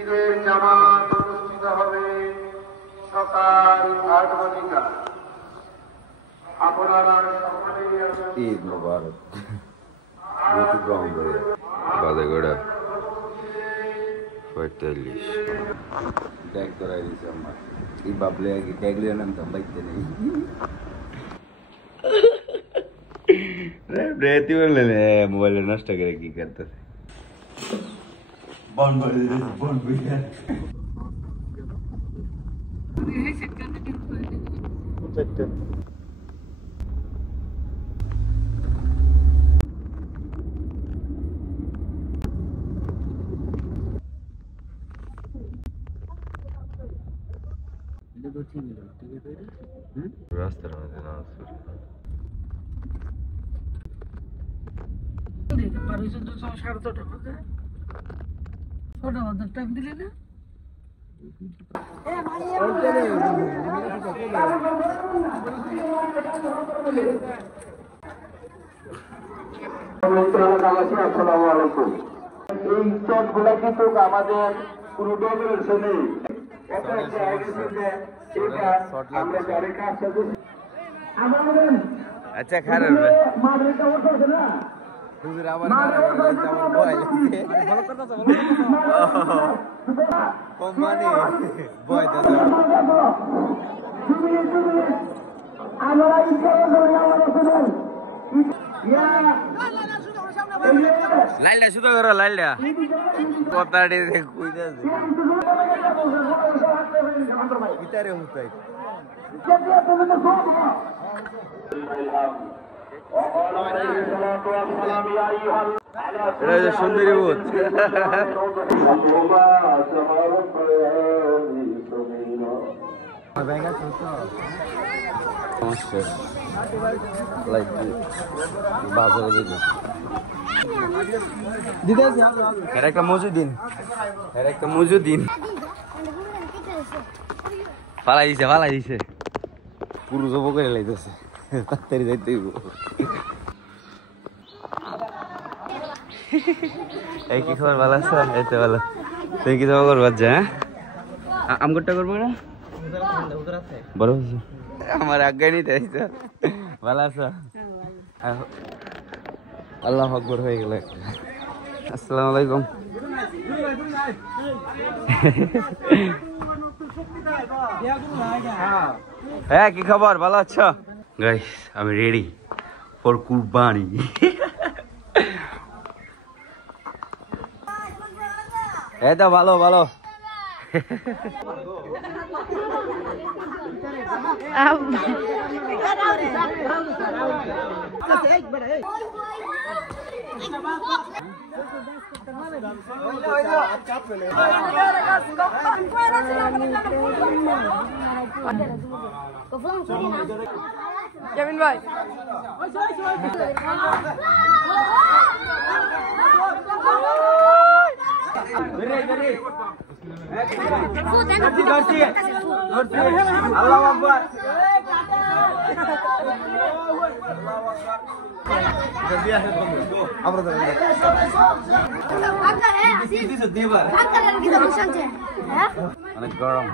ঈদের জামাত অনুষ্ঠিত হবে সকাল 8 ঘটিকা। আপনারা সকলেই ঈদ মুবারক। বহুত কম করে বাজে গোড়া 45 ট্যাগ করাই দিছে আমার এই বাবলে কি ট্যাগ লিয়ে নাম তো বাইতে নেই রেতি বললে মোবাইল নষ্ট করে কি করতে বন বলে বন বুঝা রাস্তার মধ্যে না টাইম দিলে না আসসালামু আলাইকুম। এই চটগুলা কিন্তু আমাদের কোনো ডকুমেন্টস নেই। আচ্ছা খারাপ হুজুর আবার বয় কোম্পানি বয় দাদা লাইলটা শুধু করো লাইলটা কথাটি কইতাছে ভিতরে হুতাই এটা সুন্দরী বোধ একটা মজুদিন একটা মজুদিন ফালাই দিছে পুরো জব করে লাইতেছে তাড়াতাড়ি যাইতে এই কি খবর ভালো আছো এই তো ভালো তুই কি জব করবার যা আমগরটা করবো না বড় আমার আজ্ঞা নিতে আইছো ভালো আছো আল্লাহ আকবর হয়ে গেল একটা আসসালামু আলাইকুম হ্যাঁ কি খবর ভালো আছো গাইস আমি রেডি ফর কুরবানি এই তো ভালো ভালো কেভিন ভাই আল্লাহু আকবার অনেক গরম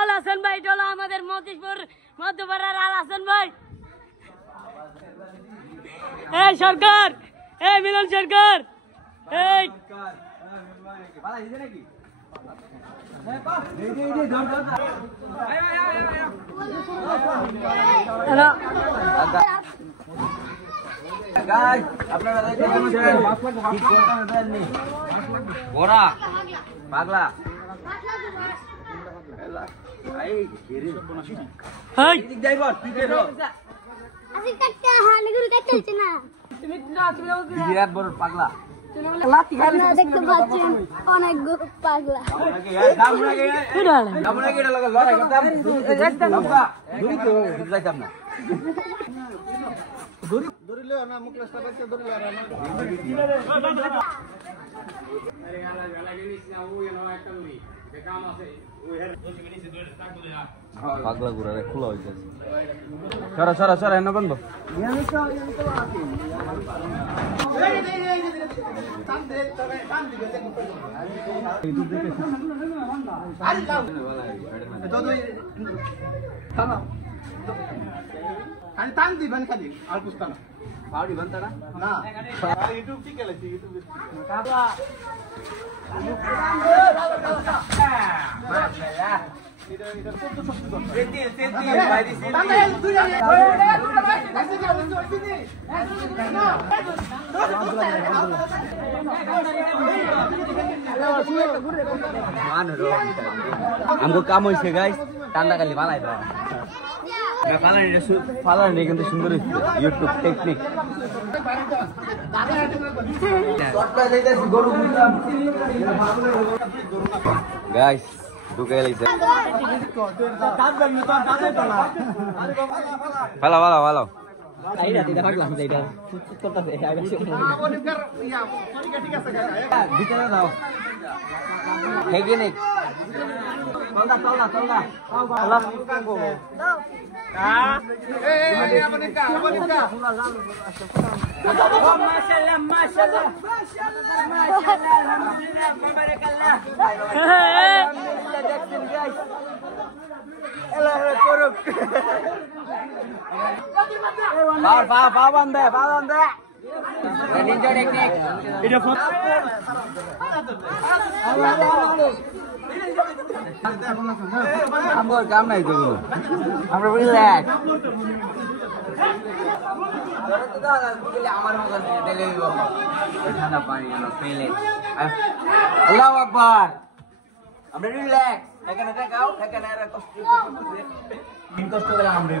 আল হাসান ভাই এটা হলো আমাদের মতিপুর মধ্যপাড়ার আল হাসান ভাই এই সরকার এই মিলন সরকার এই পাগলা পাগলা দেখতে পাচ্ছেন অনেক পাগলা পাগলা ঘুরা খোলা হয়ে গেছে সরা সরা সরা এনে বন্ধ हमको काम হইছে গাইস টান্ডা খালি বানাই দাও না ফালানি কিন্তু সুন্দর হইছে ইউটিউব টেকনিক গাইস ঢুকে লাইছে ফালা ফালা ফালা আইরা দিদা পাগলাম যাইডা করতেছে আইবা ভিতরে দাও হেগেনিক তলদা তলদা তলদা আল্লাহ কাগো এই আপনি কা মাশাআল্লাহ মাশাআল্লাহ মাশাআল্লাহ আলহামদুলিল্লাহ বারাকাল্লাহ আলহামদুলিল্লাহ দেখছেন গাইস আল্লাহ করুক পা বন্ধ নিনজা টেকনিক এটা আমার কাম নাই তো আমরা রিল্যাক্স আমার মগজ ঢেলে দিব ঠান্ডা পানি আনো পেলে আল্লাহু আকবার আমরা রিল্যাক্স এখানে দেখাও এখানে আর কষ্ট করে আমরা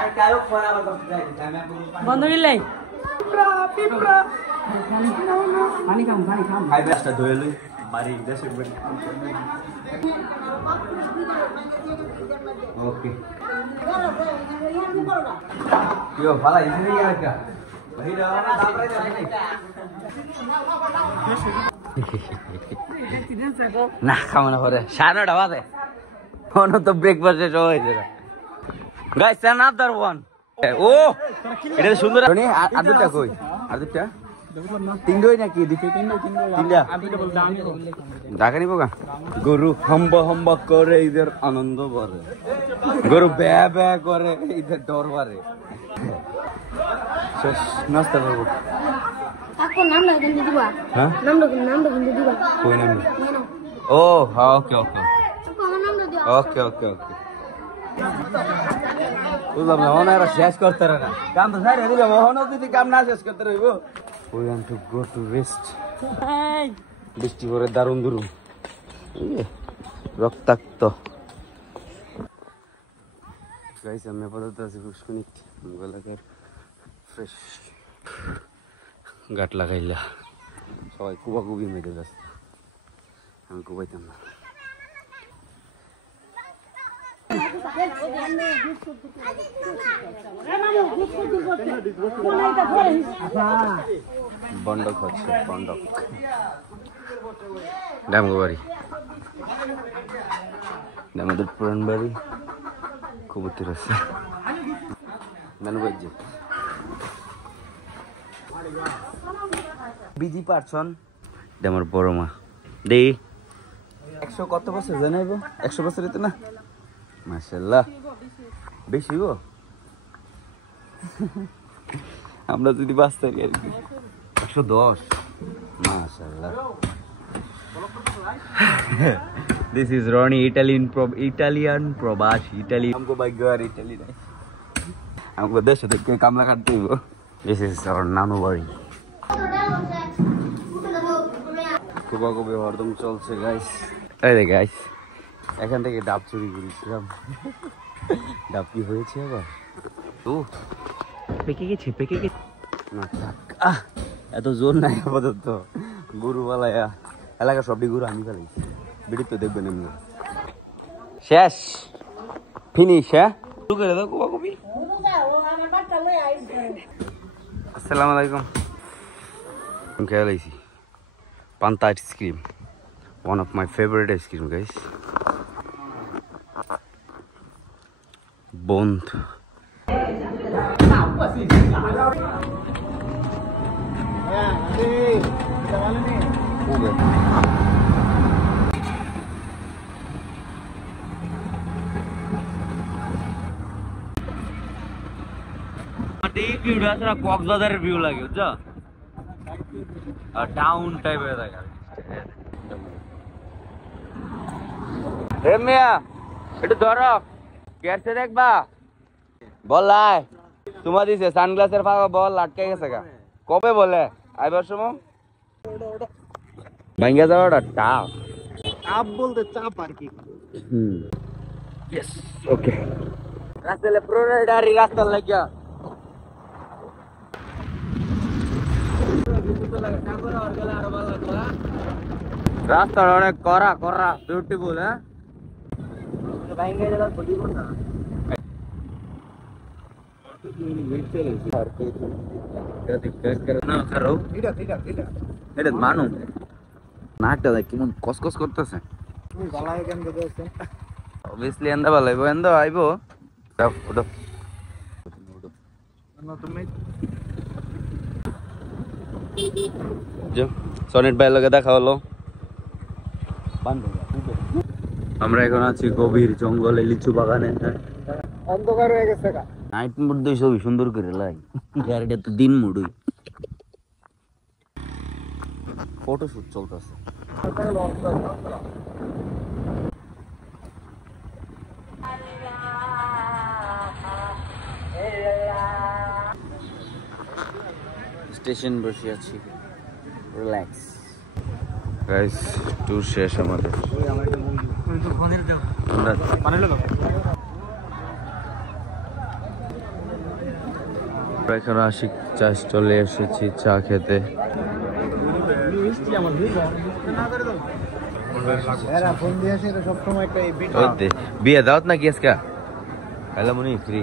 আর কারো ফোন আবার করতে যাই বন্ধ গিলাই পানি খাম খাই বেশটা ধুয়ে লই বাড়ি দেশে বাড়ি ওকে কিও ভালো ইনি ইয়াকা ভাইরা দাবরে যাই না খাও না পরে 9:30 বাজে কোনো তো ব্রেকফাস্ট শেষ হয়েছে গাইস another one ও এটা সুন্দর নি আদুটা কই আদুটা তিনডই নাকি তিনটা ঢাকা নিব গা গরু হম্বা করে এদের আনন্দ করে গরু ব্যা ব্যা করে এদের ডর করে শেষ নাস্তা করবো কাকু নামটা কিন্তু দিবা হ্যাঁ নামটা কিন্তু দিবা কই নাম ও হ্যাঁ ওকে ওকে কাকু আমার নামটা দিবা ওকে ওকে ওকে বুঝলাম না ওনারা শেষ করতে না কাম তো সাইড দিবে মোহন যদি কাম না শেষ করতে রইব we want to go to rest বৃষ্টি করে দারুণ দুরুম রক্তাক্ত গাইস আমি আপাতত আছি পুষ্কনিক গলাকার ফ্রেশ গাট লাগাইলা সবাই কুবাকুবি মেরে ব্যস্ত আমি কুবাইতাম না বন্ডক হচ্ছে বন্ডক ডামগো বাড়ি আমাদের পুরান বাড়ি কবুতর আছে মেনবাইজ বিজি পারছন আমার বড় মা দেই 100 কত বছর জানাইব 100 বছর তো না মাশাআল্লাহ বেশি গো আমরা যদি বাঁচতে পারি আর কি 110 মাশাআল্লাহ This is Ronnie Italian प्रवासी Italy हमको भाई घर Italy नहीं हमको देश देख के काम लगाते हो This is our नानू बाड़ी কুবা কুবি হরদম চলছে গাইস এই রে গাইস এখান থেকে ডাব চুরি করেছিলাম ডাব কি হয়েছে আবার ও পেকে গেছে না থাক এত জোর নাই আপাতত গরু বালায়া এলাকা সবটি গরু আমি ফেলাইছি বিড়ি তো দেখবেন এমনি শেষ ফিনিশ হ্যাঁ শুরু করে দাও কুবা কুবি আসসালামু আলাইকুম খেলাইছি পান্তা ice cream one of my favorite ice cream guys Bond ভিউটা আসলে কক্সবাজারের ভিউ লাগে বুঝছো আর টাউন টাইপের জায়গা হে মিয়া একটু ধরো কেরছে দেখবা বল লাই তোমার দিছে সানগ্লাসের ফাঁকা বল আটকে গেছে গা কবে বলে আইবার সময় ভাঙ্গা যাওয়াটা টাপ চাপ বলতে চাপ আর কি ইয়েস ওকে রাস্তালে প্রোরাইডারি রাস্তা লাগিয়া রাস্তা অনেক করা করা বিউটিফুল হ্যাঁ মানুষ নাকটা দেখ কেমন কসকস করতেছে অবভিয়াসলি এন্দা ভালো আইব এন্দা আইব সনিট ভাই লগে দেখা হলো আমরা এখন আছি গভীর জঙ্গলে লিচু বাগানে অন্ধকার হয়ে গেছে নাইট মুড দিয়ে ছবি সুন্দর করে লাই আর এটা তো দিন মুডই ফটোশুট চলতেছে স্টেশন বসে আছি রিল্যাক্স গাইস ট্যুর শেষ আমাদের এখন আশিক চা স্টলে এসেছি চা খেতে বিয়ে দাওয়াত নাকি আজকে হ্যালো মনি ফ্রি